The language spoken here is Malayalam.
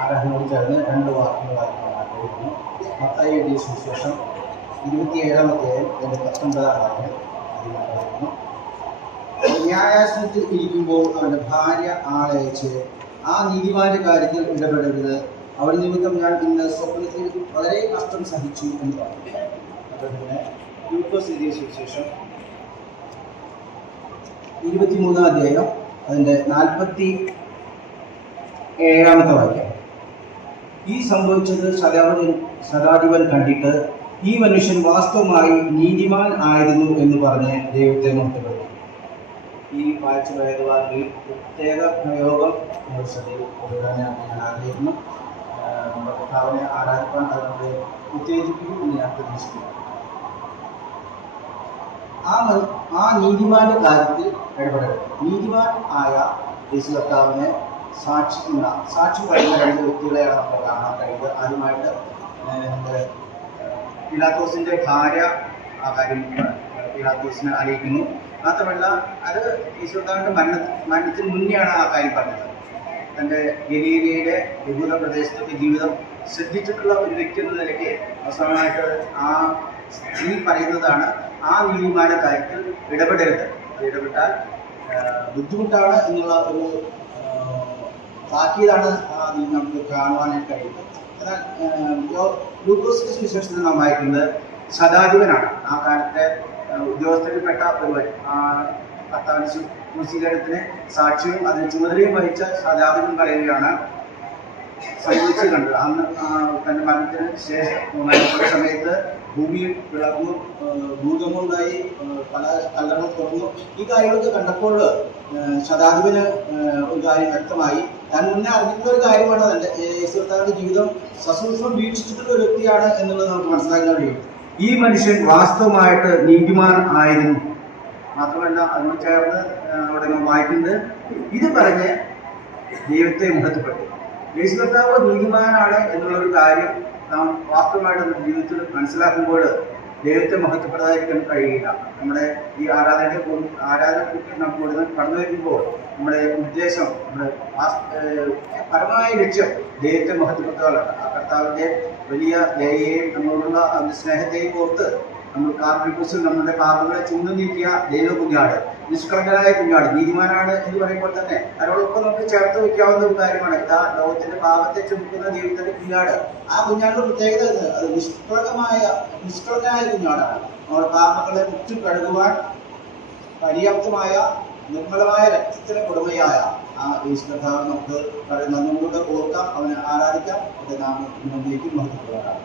ആരാധനയോട് ചേർന്ന് രണ്ട് വാക്കുകൾ വായിക്കാൻ ആഗ്രഹിക്കുന്നു. മത്തായി എഴുതിയ സുവിശേഷം 27-ാം അധ്യായം 19-ാം വാക്യം അതിനായിരുന്നു. ന്യായാസനത്തിൽ ഇരിക്കുമ്പോൾ അവൻ്റെ ഭാര്യ ആളയച്ച് ആ നീതിമാന്റെ കാര്യത്തിൽ ഇടപെടരുത്, അവൾ നിമിത്തം ഞാൻ ഇന്ന് സ്വപ്നത്തിൽ വളരെ കഷ്ടം സഹിച്ചു എന്ന് പറഞ്ഞു. അതുപോലെ ലൂക്കോസ് എഴുതിയ സുവിശേഷം 23-ാം അധ്യായം അതിൻ്റെ 47-ാമത്തെ വാക്യം. ഈ സംഭവിച്ചത് ശതാധിപൻ കണ്ടിട്ട് ഈ മനുഷ്യൻ വാസ്തവമായി നീതിമാൻ ആയിരുന്നു എന്ന് പറഞ്ഞ് ദൈവത്തെ മഹത്വപ്പെടുത്തി. ഈ വായിച്ച വേദവാക്കിൽ പ്രത്യേക പ്രയോഗം ശ്രദ്ധയിൽ ഞാൻ ആഗ്രഹിക്കുന്നു. നമ്മുടെ കർത്താവിനെ ആരാധിക്കാൻ അതുകൊണ്ട് ഉത്തേജിപ്പിക്കും എന്ന് ഞാൻ പ്രതീക്ഷിക്കുന്നു. ആ നീതിമാന്റെ കാര്യത്തിൽ ഇടപെടരുത്. നീതിമാൻ ആയ യേശു കർത്താവിനെ സാക്ഷി പറയുന്ന രണ്ട് വ്യക്തികളെയാണ് നമുക്ക് കാണാൻ കഴിയുന്നത്. ആദ്യമായിട്ട് പിലാത്തോസിന്റെ ഭാര്യ ആ കാര്യം പിലാത്തോസിനെ അറിയിക്കുന്നു. മാത്രമല്ല അത് യേശുവിന്റെ മരണത്തിന് മുന്നെയാണ് ആ കാര്യം പറഞ്ഞത്. തൻ്റെ ഗലീലയിലെ വിദൂര പ്രദേശത്തൊക്കെ ജീവിതം ശ്രദ്ധിച്ചിട്ടുള്ള ഒരു വ്യക്തി എന്ന നിലയ്ക്ക് അവസാനമായിട്ട് ആ സ്ത്രീ പറയുന്നതാണ് ആ നീതിമാന്റെ കാര്യത്തിൽ ഇടപെടരുത്, അത് ഇടപെട്ടാൽ ബുദ്ധിമുട്ടാണ് എന്നുള്ള ഒരു താക്കീതാണ് അതിൽ നമുക്ക് കാണുവാനായിട്ട് കഴിയുന്നത്. എന്നാൽ ലൂക്കോസിന്റെ സുവിശേഷത്തിൽ നാം വായിക്കുന്നത് ശതാധിപനാണ്. ആ കാലത്തെ ഉദ്യോഗസ്ഥരിൽപ്പെട്ട ഒരുവൻ കർത്താവിന്റെ ക്രൂശീകരണത്തിന് സാക്ഷിയും അതിന് ചുമതലയും വഹിച്ച ശതാധിപൻ പറയുകയാണ് സംഭവിച്ചു കണ്ടത്. അന്ന് തന്റെ മരണത്തിന് ശേഷം മരണപ്പെട്ട സമയത്ത് ഭൂമിയിൽ വിളർന്നു, ഭൂകമ്പമുണ്ടായി, പല കല്ലറകൾ തുറന്നു. ഈ കാര്യങ്ങളൊക്കെ കണ്ടപ്പോൾ ശതാധിപന് ഒരു കാര്യം വ്യക്തമായി. താൻ മുന്നേ അറിഞ്ഞിട്ടുള്ള ഒരു കാര്യമാണ് തന്റെ യേശുവിന്റെ ജീവിതം സസൂക്ഷ്മം വീക്ഷിച്ചിട്ടുള്ള ഒരു വ്യക്തിയാണ് എന്നുള്ളത് നമുക്ക് മനസ്സിലാക്കാൻ കഴിയും. ഈ മനുഷ്യൻ വാസ്തവമായിട്ട് നീതിമാൻ ആയിരുന്നു. മാത്രമല്ല അതിനോട് ചേർന്ന് അവിടെ നാം വായിക്കുന്നത് ഇത് പറഞ്ഞ് ദൈവത്തെ മഹത്വപ്പെട്ടു. യേശു കർത്താവ് നീതിമാനാണ് എന്നുള്ളൊരു കാര്യം നാം വാസ്തവമായിട്ട് ജീവിതത്തിൽ മനസ്സിലാക്കുമ്പോൾ ദൈവത്തെ മഹത്വപ്പെടാതിരിക്കാൻ കഴിയില്ല. നമ്മുടെ ഈ ആരാധനയ്ക്ക് നാം കൂടുതൽ കടന്നു വരുമ്പോൾ നമ്മുടെ ഉദ്ദേശം, നമ്മുടെ പരമായ ലക്ഷ്യം ദൈവത്തെ മഹത്വപ്പെടുത്താനാണ്. ആ കർത്താവിൻ്റെ വലിയ ദയയെയും നമ്മളോടുള്ള അവൻ്റെ സ്നേഹത്തെയും ഓർത്ത് നമ്മൾ കാർമികസിൽ നമ്മുടെ പാപങ്ങളെ ചുമന്നു നീക്കിയ ദൈവ കുഞ്ഞാട്, നിഷ്കളങ്കനായ കുഞ്ഞാട്, നീതിമാനാണ് എന്ന് പറയുമ്പോൾ തന്നെ അതിനോടൊപ്പം നമുക്ക് ചേർത്ത് വയ്ക്കാവുന്ന ഒരു കാര്യമാണ് ഇതാ ലോകത്തിന്റെ പാപത്തെ ചുമക്കുന്ന ദൈവത്തിന്റെ കുഞ്ഞാട്. ആ കുഞ്ഞാടിന്റെ പ്രത്യേകത അത് നിഷ്കളങ്കനായ കുഞ്ഞാടാണ്. നമ്മുടെ പാപങ്ങളെ മുറ്റും കഴുകുവാൻ പര്യാപ്തമായ നിർമ്മലമായ രക്തത്തിന് ഉടമയായ ആ യേശു കർത്താവ് നമുക്ക് നന്ദിയോടെ ഓർക്കാം, അവനെ ആരാധിക്കാം. അത് നാം ഇന്നേക്കും മഹത്വപ്പെടുവാനാണ്.